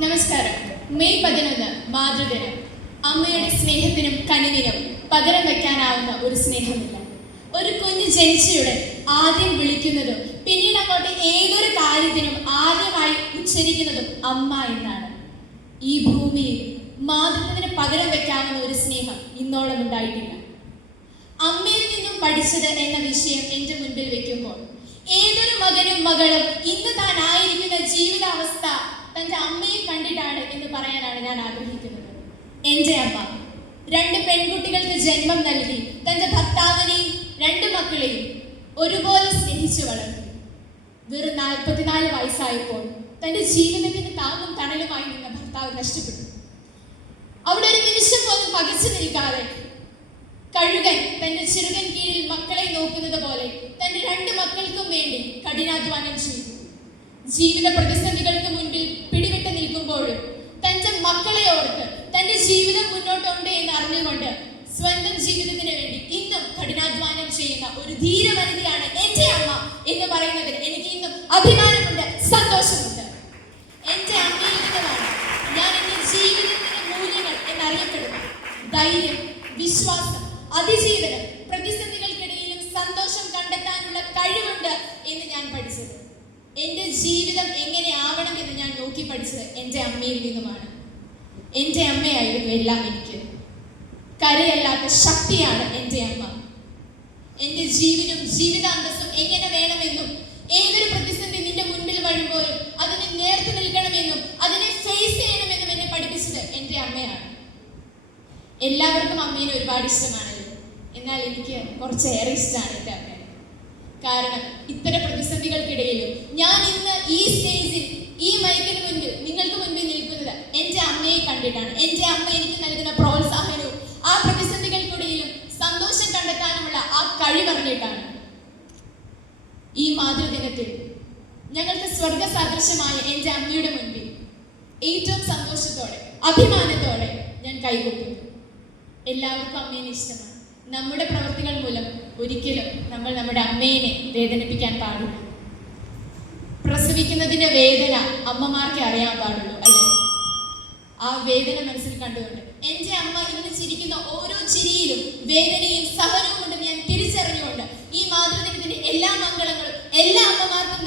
നമസ്കാരം. മെയ് 11 മാതൃദിനം. അമ്മയുടെ സ്നേഹത്തിനും കനിവിനും പകരം വെക്കാനാവുന്ന ഒരു സ്നേഹമില്ല. ഒരു കുഞ്ഞ് ജനിച്ചയുടൻ ആദ്യം വിളിക്കുന്നതും പിന്നീട് അങ്ങോട്ട് ഏതൊരു കാര്യത്തിനും ആദ്യമായി ഉച്ചരിക്കുന്നതും അമ്മ എന്നാണ്. ഈ ഭൂമിയിൽ മാതൃത്വത്തിന് പകരം വെക്കാവുന്ന ഒരു സ്നേഹം ഇന്നോളം ഉണ്ടായിട്ടില്ല. അമ്മയിൽ നിന്നും പഠിച്ചത് എന്ന വിഷയം എൻ്റെ മുൻപിൽ വെക്കുമ്പോൾ ഏതൊരു മകനും മകളും ഇന്ന് താൻ ആയിരിക്കുന്ന ജീവിതാവസ്ഥ തൻ്റെ അമ്മയെ കണ്ടിട്ടാണ് എന്ന് പറയാനാണ് ഞാൻ ആഗ്രഹിക്കുന്നത്. എൻ്റെ അമ്മ 2 പെൺകുട്ടികൾക്ക് ജന്മം നൽകി തൻ്റെ ഭർത്താവിനെയും 2 മക്കളെയും ഒരുപോലെ സ്നേഹിച്ചു വളർത്തി. വെറും 44 വയസ്സായപ്പോൾ തൻ്റെ ജീവിതത്തിന് താങ്ങും തണലുമായി നിന്ന ഭർത്താവ് നഷ്ടപ്പെട്ടു. അവിടെ ഒരു നിമിഷം പോലും പകച്ചു നിൽക്കാതെ കഴുകൻ തന്റെ ചെറുകൻ കീഴിൽ മക്കളെ നോക്കുന്നത് പോലെ തന്റെ 2 മക്കൾക്കും വേണ്ടി കഠിനാധ്വാനം ചെയ്തു. ജീവിത പ്രതിസന്ധികൾക്ക് മുൻപിൽ പിടിവിട്ട് നിൽക്കുമ്പോഴും തന്റെ മക്കളെ ഓർത്ത് തന്റെ ജീവിതം മുന്നോട്ടുണ്ട് എന്ന് അറിഞ്ഞുകൊണ്ട് സ്വന്തം ജീവിതത്തിന് വേണ്ടി ഇന്നും കഠിനാധ്വാനം ചെയ്യുന്ന ഒരു ധീരവനിതയാണ് എൻ്റെ അമ്മ എന്ന് പറയുന്നതിൽ എനിക്ക് ഇന്നും അഭിമാനമുണ്ട്, സന്തോഷമുണ്ട്. എൻ്റെ അമ്മയിൽ നിന്നാണ് ഞാൻ എൻ്റെ ജീവിതത്തിന്റെ മൂല്യങ്ങൾ എന്നറിയപ്പെടുന്നു. ധൈര്യം, വിശ്വാസം, അതിജീവനം, പ്രതിസന്ധികൾക്കിടയിലും സന്തോഷം കണ്ടെത്താനുള്ള കഴിവുണ്ട് എന്ന് ഞാൻ പഠിച്ചത്. എൻ്റെ ജീവിതം എങ്ങനെ ആവണമെന്ന് ഞാൻ നോക്കി പഠിച്ചത് എൻ്റെ അമ്മയിൽ നിന്നുമാണ്. എൻ്റെ അമ്മയായിരുന്നു എല്ലാം എനിക്ക്. കരയല്ലാത്ത ശക്തിയാണ് എൻ്റെ അമ്മ. എൻ്റെ ജീവനും ജീവിതാന്തസ്സും എങ്ങനെ വേണമെന്നും ഏതൊരു പ്രതിസന്ധി നിന്റെ മുൻപിൽ വരുമ്പോഴും അതിനെ നേർത്തു നിൽക്കണമെന്നും അതിനെ ഫേസ് ചെയ്യണമെന്നും എന്നെ പഠിപ്പിച്ചത് എൻ്റെ അമ്മയാണ്. എല്ലാവർക്കും അമ്മേനെ ഒരുപാട് ഇഷ്ടമാണല്ലോ, എന്നാൽ എനിക്ക് കുറച്ചേറെ ഇഷ്ടമാണ് എൻ്റെ അമ്മ. കാരണം ഇത്തരം പ്രതിസന്ധികൾക്കിടയിലും ഞാൻ ഇന്ന് ഈ സ്റ്റേജിൽ ഈ മൈക്കിന് മുൻപിൽ നിങ്ങൾക്ക് മുൻപിൽ നിൽക്കുന്നത് എൻ്റെ അമ്മയെ കണ്ടിട്ടാണ്. എൻ്റെ അമ്മ എനിക്ക് നൽകുന്ന പ്രോത്സാഹനവും ആ പ്രതിസന്ധികൾക്കിടയിലും സന്തോഷം കണ്ടെത്താനുമുള്ള ആ കഴിവറിഞ്ഞിട്ടാണ്. ഈ മാതൃദിനത്തിൽ ഞങ്ങൾക്ക് സ്വർഗസാദൃശ്യമായ എൻ്റെ അമ്മയുടെ മുൻപിൽ ഏറ്റവും സന്തോഷത്തോടെ അഭിമാനത്തോടെ ഞാൻ കൈകൊട്ടുന്നു. എല്ലാവർക്കും അമ്മേനെ ഇഷ്ടമാണ്. നമ്മുടെ പ്രവൃത്തികൾ മൂലം ഒരിക്കലും നമ്മൾ നമ്മുടെ അമ്മേനെ വേദനിപ്പിക്കാൻ പാടില്ല. പ്രസവിക്കുന്നതിന്റെ വേദന അമ്മമാർക്ക് അറിയാൻ പാടുള്ളൂ, അല്ലേ? ആ വേദന മനസ്സിൽ കണ്ടുകൊണ്ട് എൻ്റെ അമ്മ ഇന്ന് ചിരിക്കുന്ന ഓരോ ചിരിയിലും വേദനയും സഹനവും കൊണ്ട് ഞാൻ തിരിച്ചറിഞ്ഞുകൊണ്ട് ഈ മാതൃദിനത്തിന്റെ എല്ലാ മംഗളങ്ങളും എല്ലാ അമ്മമാർക്കും